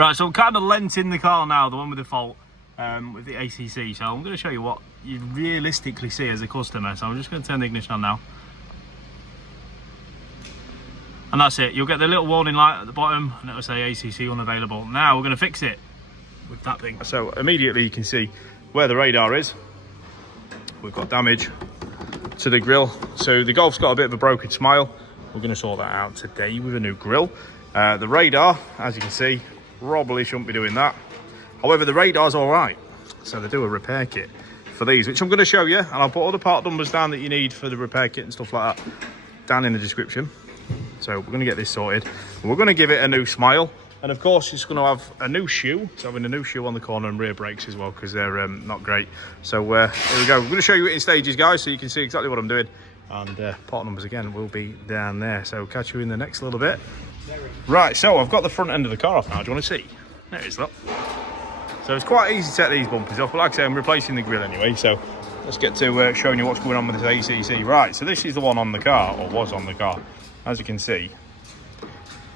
Right, so I'm kind of lent in the car now, the one with the fault, with the ACC. So I'm going to show you what you realistically see as a customer. So I'm just going to turn the ignition on now. And that's it. You'll get the little warning light at the bottom and it'll say ACC unavailable. Now we're going to fix it with that thing. So immediately you can see where the radar is. We've got damage to the grille. So the Golf's got a bit of a broken smile. We're going to sort that out today with a new grille. The radar, as you can see, probably shouldn't be doing that. However, the radar's all right. So they do a repair kit for these, which I'm going to show you. And I'll put all the part numbers down that you need for the repair kit and stuff like that down in the description. So we're going to get this sorted. We're going to give it a new smile. And of course, it's going to have a new shoe. It's having a new shoe on the corner and rear brakes as well, because they're not great. So here we go. We're going to show you it in stages, guys, so you can see exactly what I'm doing. And part numbers again will be down there. So catch you in the next little bit. Right, so I've got the front end of the car off now. Do you want to see? There it is, look. So it's quite easy to take these bumpers off, but like I say, I'm replacing the grille anyway. So let's get to showing you what's going on with this ACC. Right, so this is the one on the car, or was on the car. As you can see,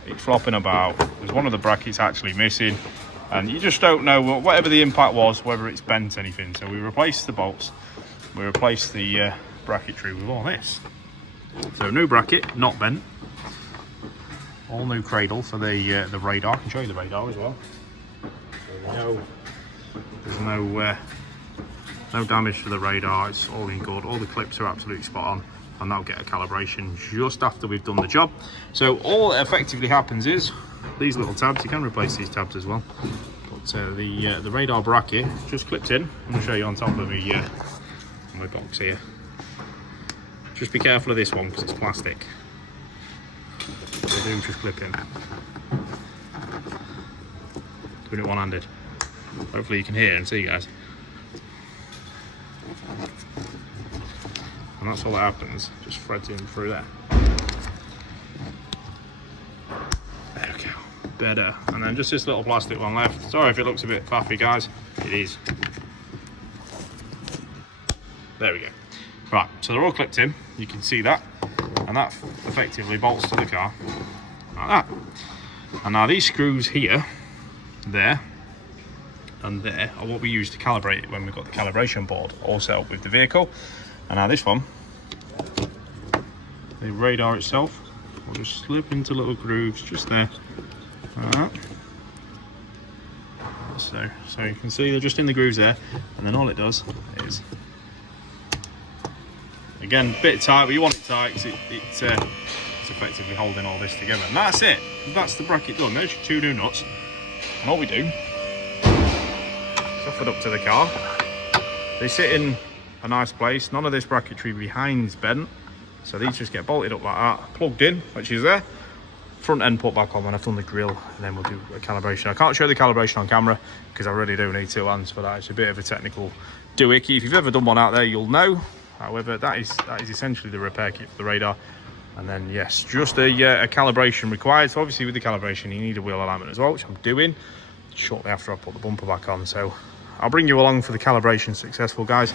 it's flopping about. There's one of the brackets actually missing, and you just don't know, whatever the impact was, whether it's bent anything. So we replaced the bolts, we replaced the bracketry with all this. So new bracket, not bent. All new cradle for the radar. I can show you the radar as well. So there's no damage to the radar. It's all in good. All the clips are absolutely spot on, and that'll get a calibration just after we've done the job. So all that effectively happens is these little tabs. You can replace these tabs as well, but the radar bracket just clips in. I'm going to show you on top of my box here. Just be careful of this one because it's plastic. They do just clip in. Doing it one-handed. Hopefully you can hear and see, guys. And that's all that happens. Just threads in through there. There we go. Better. And then just this little plastic one left. Sorry if it looks a bit faffy, guys. It is. There we go. Right, so they're all clipped in. You can see that. And that effectively bolts to the car like that. And now these screws here, there and there, are what we use to calibrate it when we've got the calibration board all set up with the vehicle. And now this one, the radar itself, will just slip into little grooves just there like that. So you can see they're just in the grooves there, and then all it does is, again, a bit tight, but you want it tight because it's effectively holding all this together. And that's it. That's the bracket done. There's your two new nuts. And all we do is offer it up to the car. They sit in a nice place. None of this bracketry behind's bent. So these just get bolted up like that, plugged in, which is there. Front end put back on when I've done the grille, and then we'll do a calibration. I can't show the calibration on camera because I really do need two hands for that. It's a bit of a technical doohickey. If you've ever done one out there, you'll know. However, that is essentially the repair kit for the radar. And then yes, just a calibration required. So obviously with the calibration you need a wheel alignment as well, which I'm doing shortly after I put the bumper back on. So I'll bring you along for the calibration successful, guys.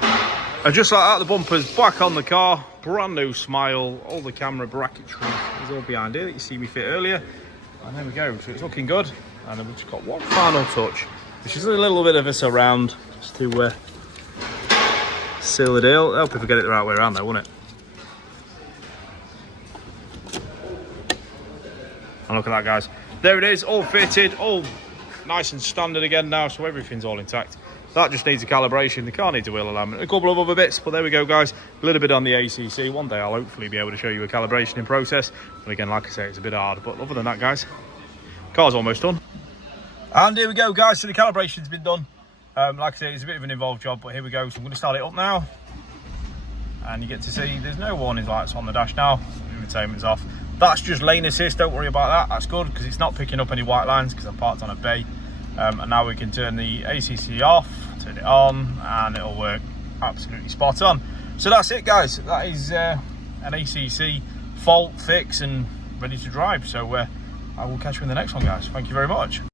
And just like that, the bumper's back on the car, brand new smile, all the camera bracketry is all behind here that you see me fit earlier. And there we go, so it's looking good. And then we've just got one final touch, which is a little bit of a surround, just to seal the deal. Help if we get it the right way around though, wouldn't it? And look at that, guys. There it is, all fitted, all nice and standard again now, so everything's all intact. That just needs a calibration. The car needs a wheel alignment, a couple of other bits, but there we go, guys. A little bit on the ACC. One day I'll hopefully be able to show you a calibration in process. But again, like I say, it's a bit hard. But other than that, guys, car's almost done. And here we go, guys. So the calibration's been done. Like I say, it's a bit of an involved job, but here we go. So I'm going to start it up now. And you get to see there's no warning lights on the dash now. The infotainment's off. That's just lane assist. Don't worry about that. That's good because it's not picking up any white lines because I'm parked on a bay. And now we can turn the ACC off, turn it on, and it'll work absolutely spot on. So that's it, guys. That is an ACC fault fix and ready to drive. So I will catch you in the next one, guys. Thank you very much.